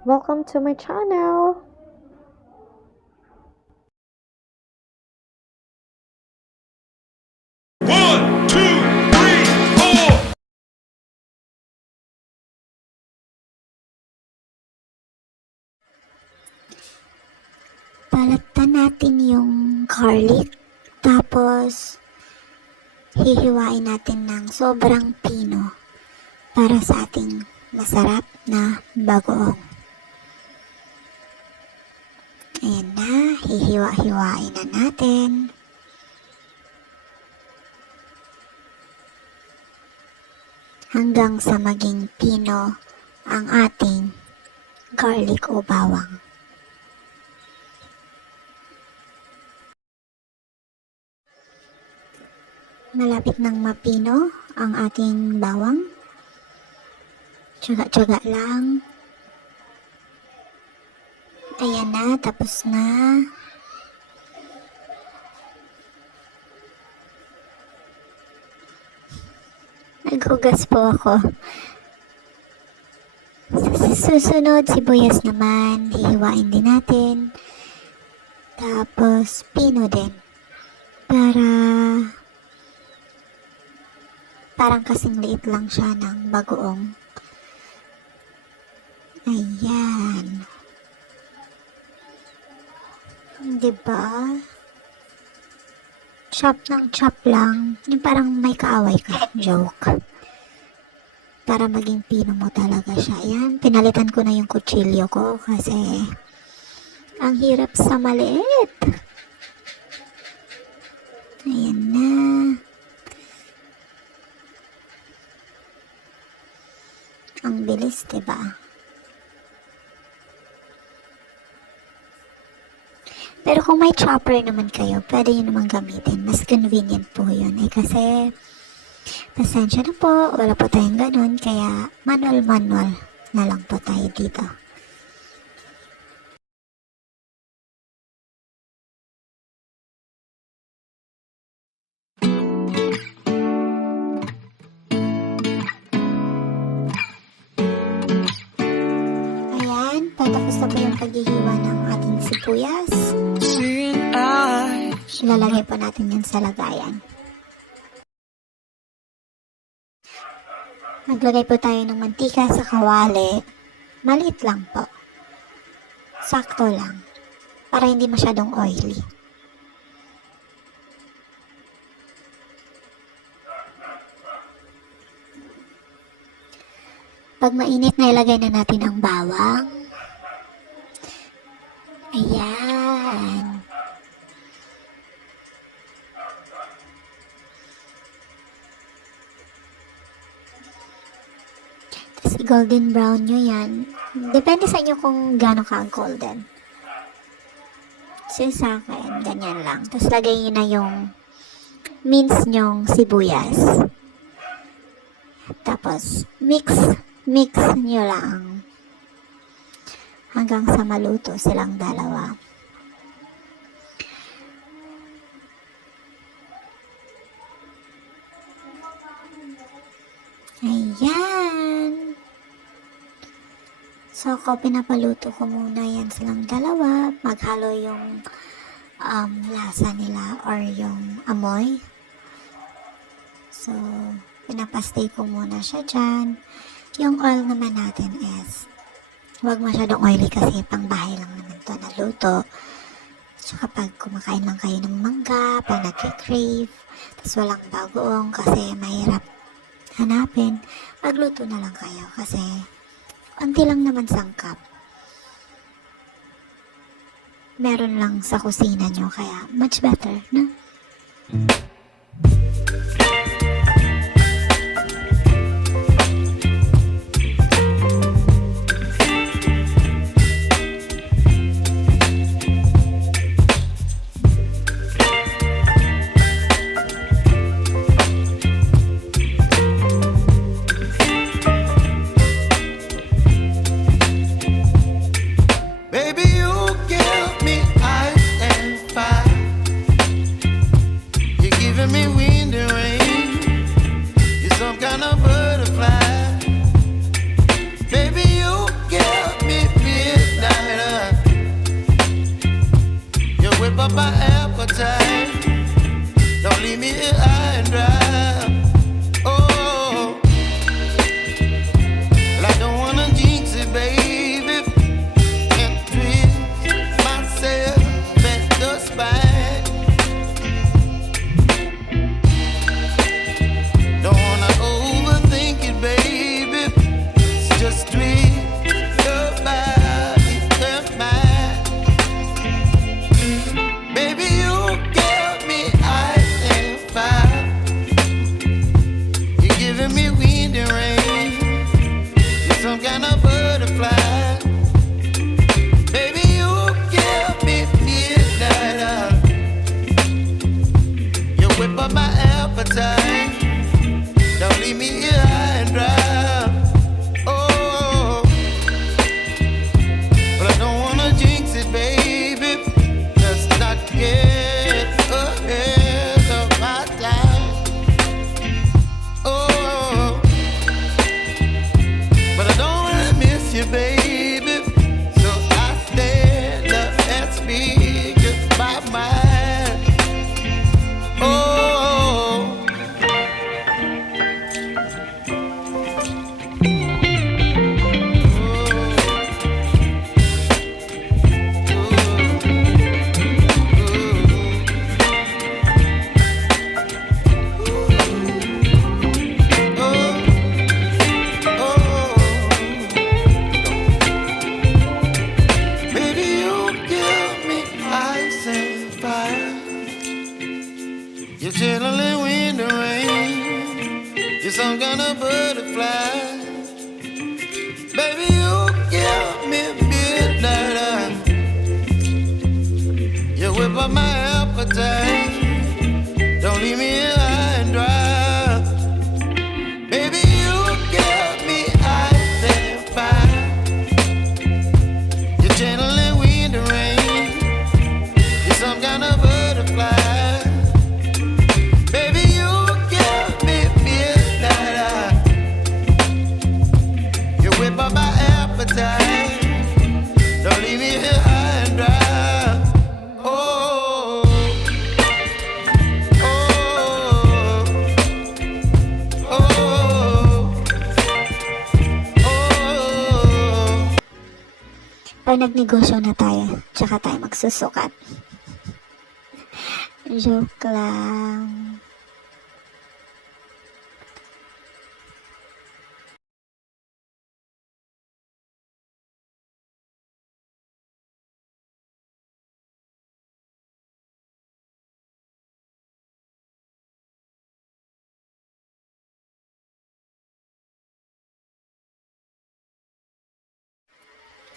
Welcome to my channel! One, two, three, four. Balatan natin yung garlic, tapos hihiwain natin ng sobrang pino para sa ating masarap na bagoong. Ayan na, hihiwa-hiwain na natin. Hanggang sa maging pino ang ating garlic o bawang. Malapit nang mapino ang ating bawang. Tsaga-tsaga lang. Ayan na, tapos na. Naghugas po ako. Sa susunod, sibuyas naman, hihiwain din natin. Tapos, pino din. Parang kasing liit lang siya ng bagoong. Ayan. Diba? Chop ng chop lang. Yung parang may kaaway ka. Joke. Para maging pino mo talaga siya. Ayan, pinalitan ko na yung kutsilyo ko kasi ang hirap sa maliit. Ayan na. Ang bilis, diba? Pero kung may chopper naman kayo, pwede nyo naman gamitin. Mas convenient po yun. Kasi, pasensya na po, wala po tayong ganun. Kaya, manual-manual na lang po tayo dito. Ayan, patapos na po yung paghihiwa ng ating sibuyas. Ilalagay po natin yan sa lagayan. Maglagay po tayo ng mantika sa kawali. Maliit lang po. Sakto lang. Para hindi masyadong oily. Pag mainit na, ilagay na natin ang bawang. Ayan. Tapos golden brown nyo yan. Depende sa inyo kung gaano ka golden. So sa akin, ganyan lang. Tapos lagay nyo na yung mince nyong sibuyas. Tapos mix nyo lang hanggang sa maluto silang dalawa. Ayan. So, pinapaluto ko muna yan silang dalawa. Maghalo yung lasa nila or yung amoy. So, pinapastay ko muna siya dyan. Yung oil naman natin is huwag masyadong oily kasi pangbahay lang naman to na luto. Tsaka pag kumakain lang kayo ng mangga, pag nagki-crave, tapos walang bagoong kasi mahirap hanapin, magluto na lang kayo kasi unti lang naman sangkap. Meron lang sa kusina nyo kaya much better, no? Baby, you give me ice and fire. You give baby. So I stand up and speak just my mind. Oh, baby, you give me ice and fire. You're channeling wind and rain. You're some kind of butterfly. Baby, you give me midnight. You whip up my appetite. Don't leave me here high and dry. Baby, you give me ice and fire. You're channeling wind and rain. You're some kind of butterfly. Baby, you give me midnight. You whip up my appetite. Don't leave me here high and dry. Oh, oh, oh, oh. Pag nagnegosyo na tayo, tsaka tayo magsusukat. Joke lang.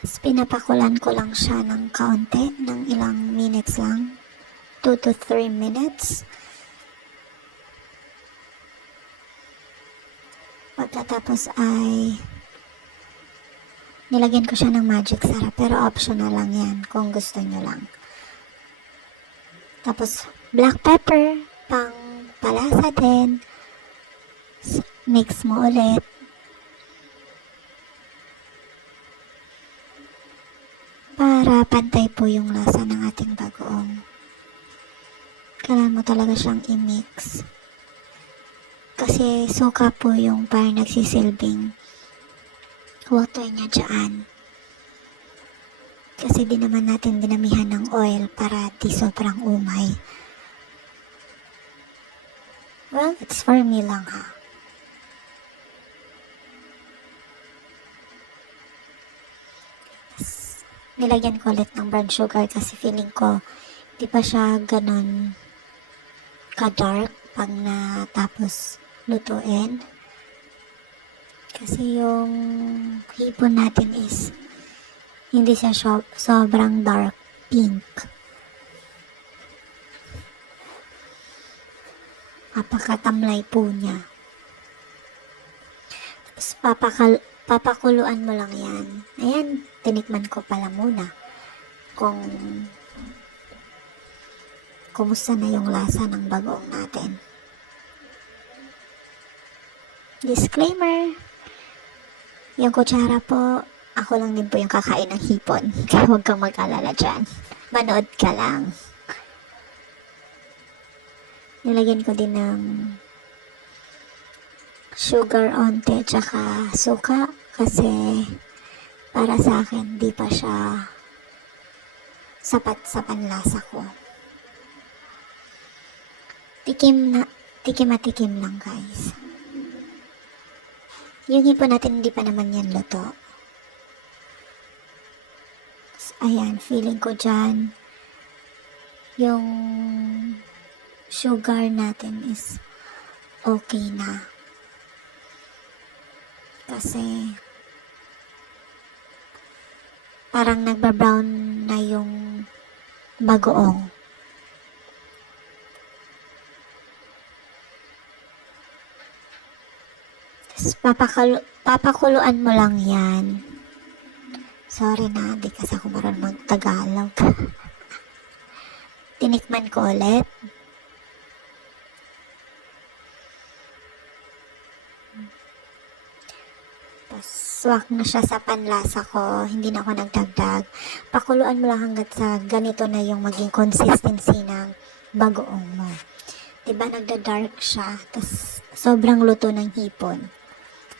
Tapos pinapakulan ko lang siya ng kaunti, ng ilang minutes lang. 2 to 3 minutes. Pagkatapos ay nilagyan ko siya ng magic sarap, pero optional lang yan kung gusto nyo lang. Tapos black pepper, pang palasa din. Mix mo ulit. Para pantay po yung lasa ng ating bagoong. Kailangan mo talaga siyang i-mix. Kasi suka po yung parang nagsisilbing water niya dyan. Kasi di naman natin dinamihan ng oil para di sobrang umay. Well, it's for me lang ha. Nilagyan ko ulit ng brown sugar kasi feeling ko di pa siya ganon ka-dark pag natapos lutuin. Kasi yung hipon natin is hindi siya sobrang dark pink. Napakatamlay po niya. Tapos papakuluan mo lang yan. Ayan, tinikman ko pala muna kung kumusta na yung lasa ng bagoong natin. Disclaimer, yung kutsara po, ako lang din po yung kakain ng hipon. Kaya huwag kang mag-alala dyan. Manood ka lang. Nilagyan ko din ng sugar onte tsaka suka kasi para sa akin di pa siya sapat sa panlasa ko. Tikim lang guys. Yung hipon natin hindi pa naman yan luto. Ayan, feeling ko dyan yung sugar natin is okay na. Kasi parang nagba-brown na yung bagoong. Tapos papakuluan mo lang yan. Sorry na, di kasi ako marunong mag-Tagalog. Tinikman ko ulit. Tapos swak na siya sa panlasa ko. Hindi na ako nagdagdag. Pakuluan mo lang hanggat sa ganito na yung maging consistency ng bagoong mo. Diba nagda-dark siya, tas sobrang luto ng hipon.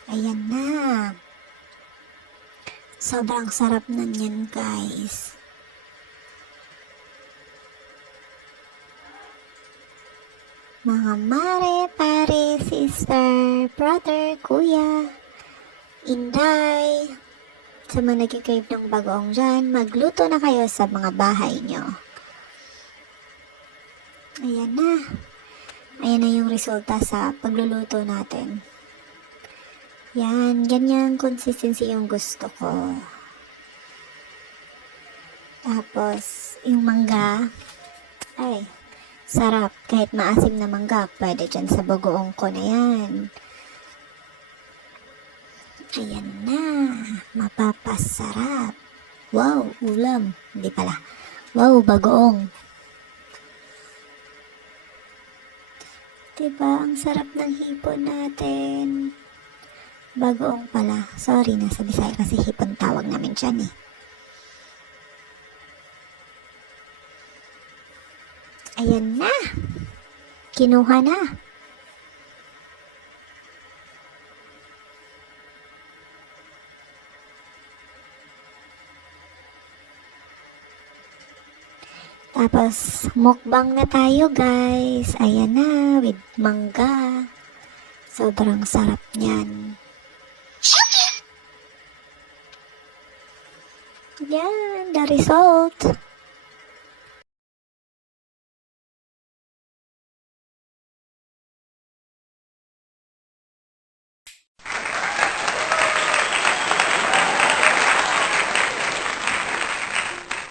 Ayan na. Sobrang sarap na yan, guys. Mga mare, pare, sister, brother, kuya, inday, sa mga nagkikrave ng bagoong dyan, magluto na kayo sa mga bahay nyo. Ayan na. Ayan na yung resulta sa pagluluto natin. Yan, ganyan consistency yung gusto ko. Tapos, yung mangga, ay, sarap. Kahit maasim na mangga, pwede dyan sa bagoong ko na yan. Ayan na. Mapapasarap. Wow, ulam. Hindi pala. Wow, bagoong. Diba, ang sarap ng hipon natin. Bagoong pala. Sorry, nasa Bisaya kasi hipon tawag namin dyan eh. Ayan na. Kinuha na. Tapos, mukbang na tayo, guys. Ayan na, with mangga. Sobrang sarap niyan. Yan, the result.